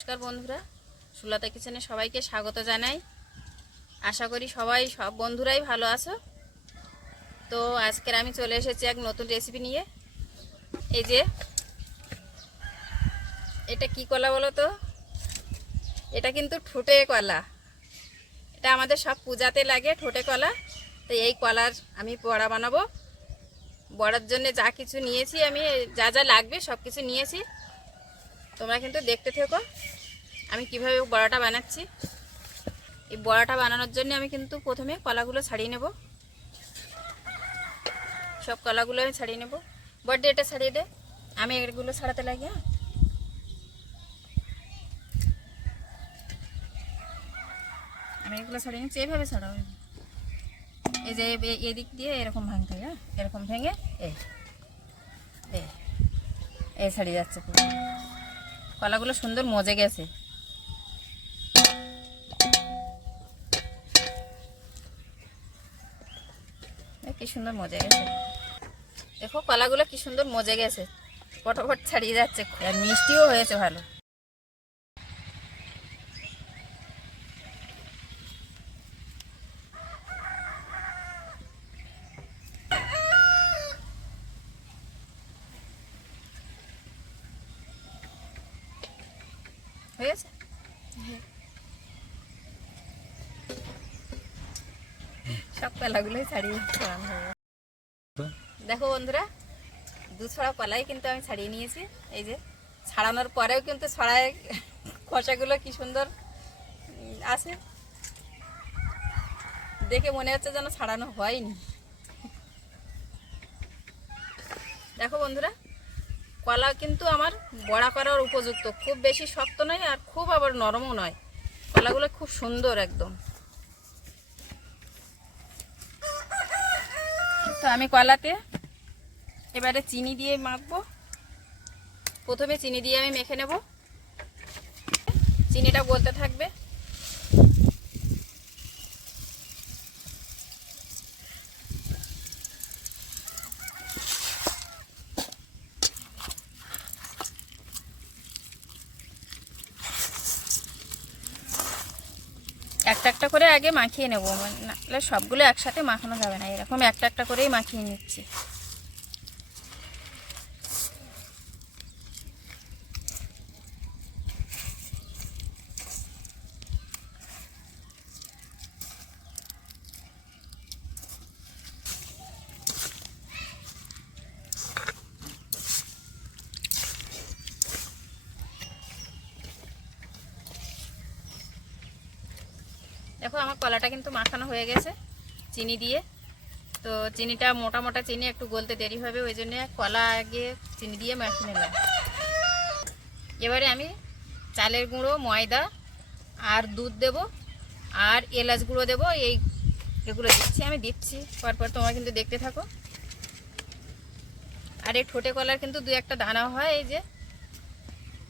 নমস্কার বন্ধুরা, সুলতা কিচেনে সবাইকে স্বাগত জানাই। আশা করি সব বন্ধুরাই ভালো আছো। তো আজকের আমি চলে এসেছি এক নতুন রেসিপি নিয়ে। এই যে এটা কি কলা বলো তো? এটা কিন্তু ঠোঁটে কলা। এটা আমাদের সব পূজাতে লাগে ঠোঁটে কলা। তো এই কলার আমি বড়া বানাবো। বড়ার জন্য যা কিছু নিয়েছি, আমি যা যা লাগবে সব কিছু নিয়েছি। তোমরা কিন্তু দেখতে থেকো আমি কিভাবে বড়াটা বানাচ্ছি। এই বড়াটা বানানোর জন্য আমি কিন্তু প্রথমে কলাগুলো ছাড়িয়ে নেব। সব কলাগুলো আমি ছাড়িয়ে নেব। বড় এটা ছাড়িয়ে দে, আমি এগুলো ছাড়াতে লাগি। হ্যাঁ, আমি এগুলো ছাড়িয়ে নিচ্ছি। এইভাবে ছাড়াও। এই যে এদিক দিয়ে এরকম ভাঙতে হবে। এরকম ভেঙে এই ছাড়িয়ে যাচ্ছে। পুরো কলাগুলো সুন্দর মজে গেছে। কি সুন্দর মজে গেছে, দেখো কলাগুলো কি সুন্দর মজে গেছে, ফটাফট ছাড়িয়ে যাচ্ছে। আর মিষ্টিও হয়েছে ভালো। হয়েছে। সব কলাগুলোই ছাড়িয়ে দেখো বন্ধুরা, দু ছড়া কলাই কিন্তু আমি ছাড়িয়ে নিয়েছি। এই যে ছাড়ানোর পরেও কিন্তু ছড়ায় খোসাগুলো কি সুন্দর আছে, দেখে মনে হচ্ছে যেন ছাড়ানো হয়নি। দেখো বন্ধুরা, কলা কিন্তু আমার বড়া করার উপযুক্ত। খুব বেশি শক্ত নয় আর খুব আবার নরমও নয়। কলাগুলো খুব সুন্দর একদম। তো আমি কলাতে এবারে চিনি দিয়ে মাখবো। প্রথমে চিনি দিয়ে আমি মেখে নেব। চিনিটা গলতে থাকবে। একটা একটা করে আগে মাখিয়ে নেব, নাহলে সবগুলো একসাথে মাখানো যাবে না। এরকম একটা একটা করেই মাখিয়ে নিচ্ছি। দেখো আমার কলাটা কিন্তু মাখানো হয়ে গেছে চিনি দিয়ে। তো চিনিটা মোটা মোটা চিনি, একটু গলতে দেরি হবে, ওই জন্য কলা আগে চিনি দিয়ে মাখিয়ে নিলাম। এবারে আমি চালের গুঁড়ো, ময়দা আর দুধ দেব, আর এলাচ গুঁড়ো দেবো। এগুলো দিচ্ছি পরপর, তোমরা কিন্তু দেখতে থাকো। আর এই ঠোঁটে কলার কিন্তু দু একটা দানা হয়, এই যে,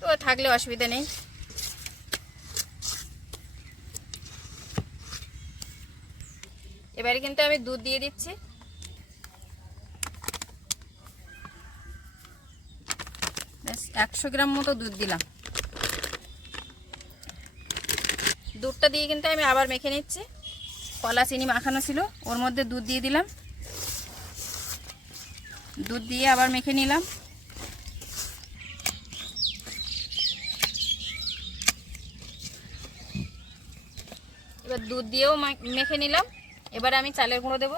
তো থাকলে অসুবিধা নেই। এবারে কিন্তু আমি দুধ দিয়ে দিচ্ছি। ব্যাস 100 গ্রাম মতো দুধ দিলাম। দুধটা দিয়ে কিন্তু আমি আবার মেখে নিচ্ছি। কলা চিনি মাখানো ছিল, ওর মধ্যে দুধ দিয়ে দিলাম। দুধ দিয়ে আবার মেখে নিলাম। এবার দুধ দিয়েও মেখে নিলাম। এবার আমি চালের গুঁড়ো দেব।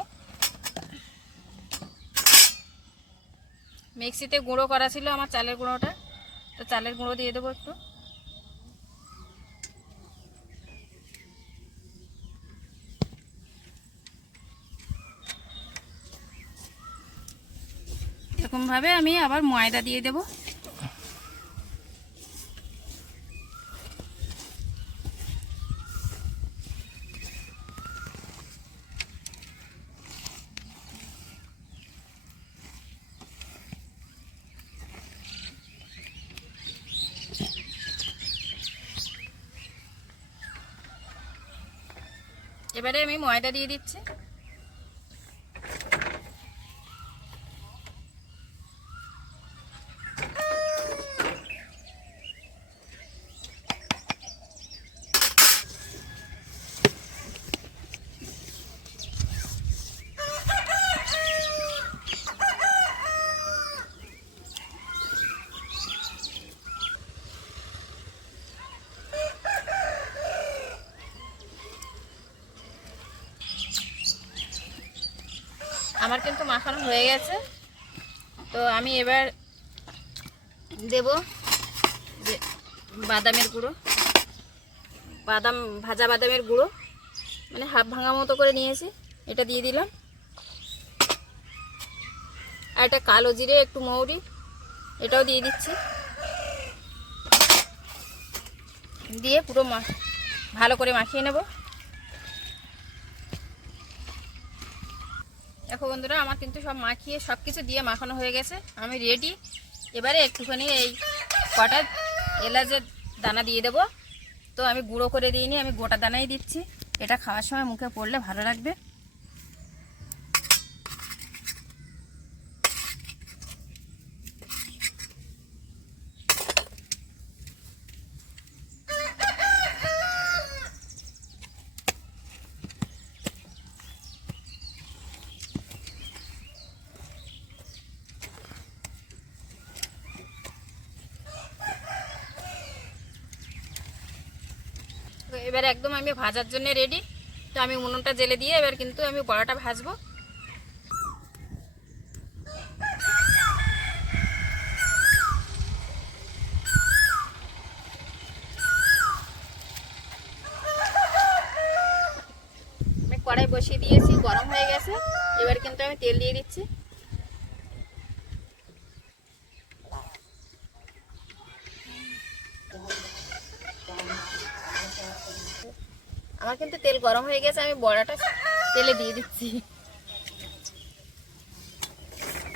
মিক্সিতে গুঁড়ো করা ছিল আমার চালের গুঁড়োটা, তো চালের গুঁড়ো দিয়ে দেবো একটু। এরকমভাবে আমি আবার ময়দা দিয়ে দেব। এবারে আমি ময়দা দিয়ে দিচ্ছি। আমার কিন্তু মাখানো হয়ে গেছে। তো আমি এবার দেব যে বাদামের গুঁড়ো, ভাজা বাদামের গুঁড়ো, মানে হাফ ভাঙা মতো করে নিয়েছি, এটা দিয়ে দিলাম। আর এটা কালো জিরে, একটু মৌরি, এটাও দিয়ে দিচ্ছি। দিয়ে পুরো ভালো করে মাখিয়ে নেব। দেখো বন্ধুরা, আমার কিন্তু সব মাখিয়ে সব কিছু দিয়ে মাখানো হয়ে গেছে, আমি রেডি। এবারে একটুখানি এই কটা এলাচের দানা দিয়ে দেবো। তো আমি গুঁড়ো করে দিইনি, আমি গোটা দানাই দিচ্ছি, এটা খাওয়ার সময় মুখে পড়লে ভালো লাগবে। এবার একদম আমি ভাজার জন্য রেডি। তো আমি উনুনটা জ্বেলে দিয়ে এবার কিন্তু আমি বড়াটা ভাজবো। আমি কড়াই বসিয়ে দিয়েছি, গরম হয়ে গেছে। এবার কিন্তু আমি তেল দিয়ে দিচ্ছি। আমার কিন্তু তেল গরম হয়ে গেছে, আমি বড়াটা তেলে দিয়ে দিচ্ছি।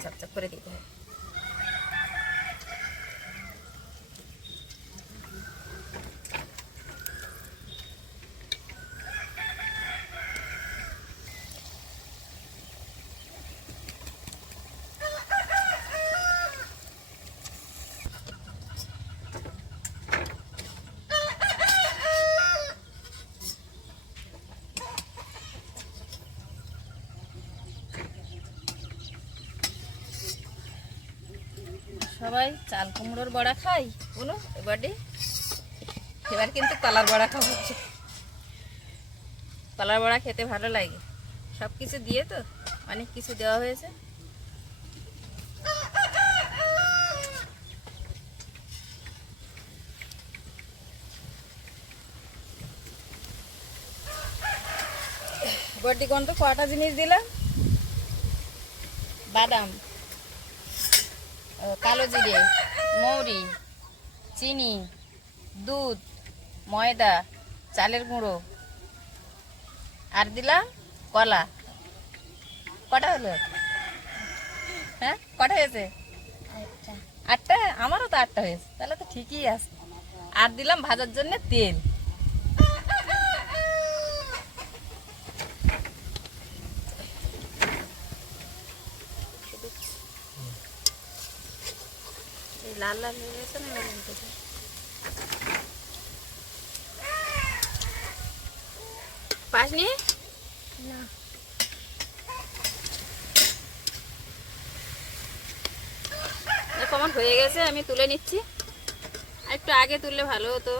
চপচপ করে দিতে হবে। সবাই চাল কুমড়োর বড়া খাই বলো, এবার কিন্তু কলার বড়া খাবো। কলার বড়া খেতে ভালো লাগে, সব কিছু দিয়ে তো অনেক কিছু দেওয়া হয়েছে। বডি কোন তো কটা জিনিস দিলাম, বাদাম, কালো জিরে, মৌরি, চিনি, দুধ, ময়দা, চালের গুঁড়ো, আর দিলাম কলা। কটা হলো? হ্যাঁ, কটা হয়েছে? 8টা। আমারও তো 8টা হয়েছে, তাহলে তো ঠিকই আছে। আর দিলাম ভাজার জন্য তেল। লাল লাল হয়ে গেছে না? পাসনি না। দেখো আমার হয়ে গেছে, আমি তুলে নিচ্ছি। আর একটু আগে তুললে ভালো হতো,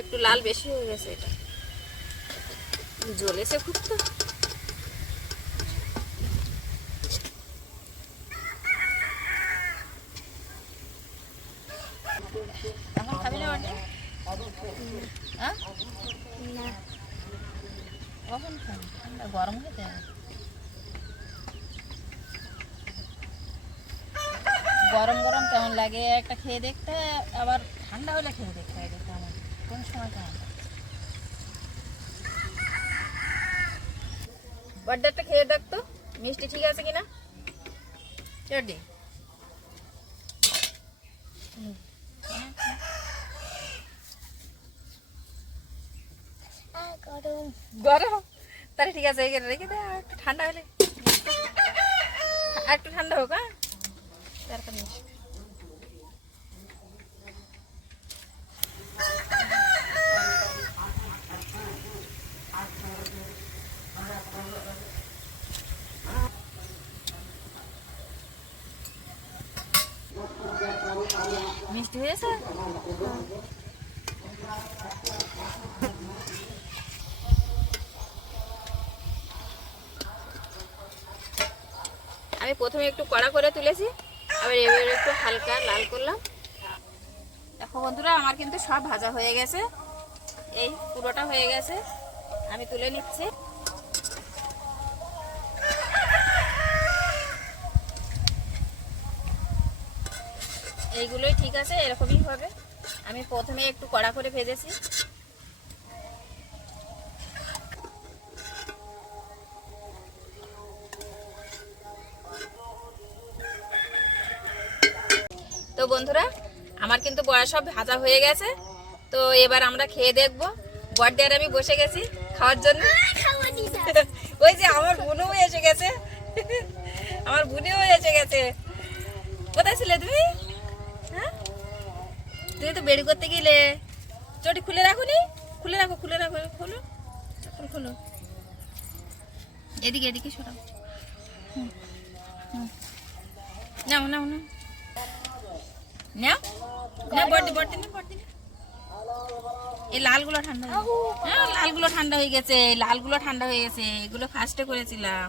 একটু লাল বেশি হয়ে গেছে। এটা জ্বলেছে খুব। তো এখন খাবি না? কখন খাবি? গরম খেতে গরম গরম কেমন লাগে একটা খেয়ে দেখতে, আবার ঠান্ডা হলে খেয়ে দেখতে হয় কেমন, কোন সময় কেমন। বার্থডেটা খেয়ে দেখতো মিষ্টি ঠিক আছে কিনা। রেডি? গরম তাহলে ঠিক আছে, রেখে দে, একটু ঠান্ডা হলে, একটু ঠান্ডা হোক। মিষ্টি হয়েছে? প্রথমে একটু কড়া করে তুলেছি, আবার এবার একটু হালকা লাল করলাম। দেখো বন্ধুরা, আমার কিন্তু সব ভাজা হয়ে গেছে, এই পুরোটা হয়ে গেছে। আমি তুলে নিচ্ছি। এইগুলোই ঠিক আছে, এরকমই হবে। আমি প্রথমে একটু কড়া করে ভেজেছি। তো বন্ধুরা, আমার কিন্তু বড়া সব ভাজা হয়ে গেছে। তো এবার আমরা খেয়ে দেখবো। বড় আর আমি বসে গেছি খাওয়ার জন্য। ওই যে আমার বোনও এসে গেছে, আমার বোনও এসে গেছে। কোথায় ছিলে তুমি? হ্যাঁ, তুমি তো বেড়ি করতে গেলে। চটি খুলে রাখো নি, খুলে রাখো, খুলে রাখো, খোলো, খোলো। এদিকে এদিকে সরাও। নাও নাও নাও নাও না, বড়দি এই লালগুলো ঠান্ডা হয়ে গেছে। হ্যাঁ, লালগুলো ঠান্ডা হয়ে গেছে, লালগুলো ঠান্ডা হয়ে গেছে। এগুলো ফার্স্টে করেছিলাম,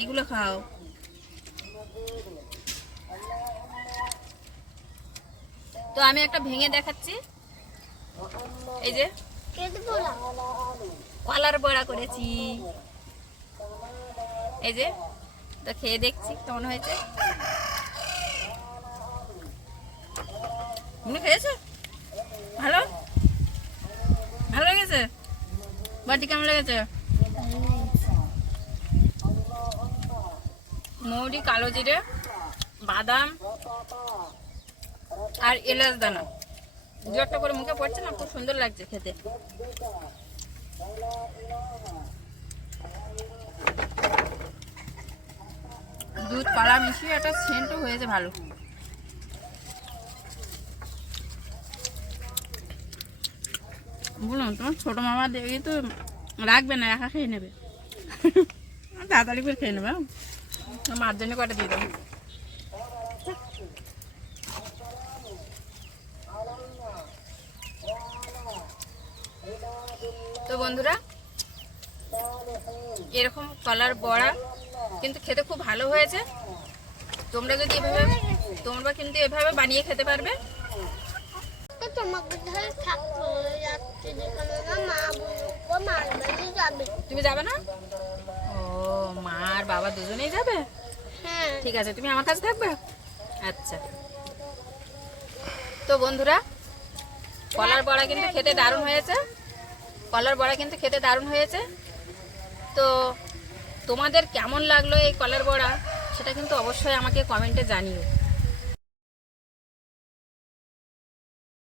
এগুলো খাও। তো আমি একটা ভেঙে দেখাচ্ছি। এই যে কলার বড়া করেছি, এই যে। তো খেয়ে দেখছি কেমন হয়েছে। তুমি খেয়েছো? ভালো ভালো লেগেছে? বাটি কেমন লেগেছে? মৌরি, কালো জিরে, বাদাম আর এলাচ দানা দু একটা করে মুখে পড়ছে না, খুব সুন্দর লাগছে খেতে। দুধ কলা মিশিয়ে একটা সেন্টও হয়েছে ভালো। বলুন, তোমার ছোট মামা দেখে তো রাখবে না, একা খেয়ে নেবে। তাড়াতাড়ি করে খেয়ে নেবে, মার জন্য কটা দিয়ে দেবো। তো বন্ধুরা, এরকম কলার বড়া কিন্তু খেতে খুব ভালো হয়েছে। তোমরা যদি তোমরা কিন্তু এভাবে বানিয়ে খেতে পারবে। তুমি যাবে না? ও, মা আর বাবা দুজনেই যাবে? ঠিক আছে, তুমি আমার কাছে থাকবে? আচ্ছা। তো বন্ধুরা, কলার বড়া কিন্তু খেতে দারুণ হয়েছে। কলার বড়া কিন্তু খেতে দারুণ হয়েছে। তো তোমাদের কেমন লাগলো এই কলার বড়া, সেটা কিন্তু অবশ্যই আমাকে কমেন্টে জানিও।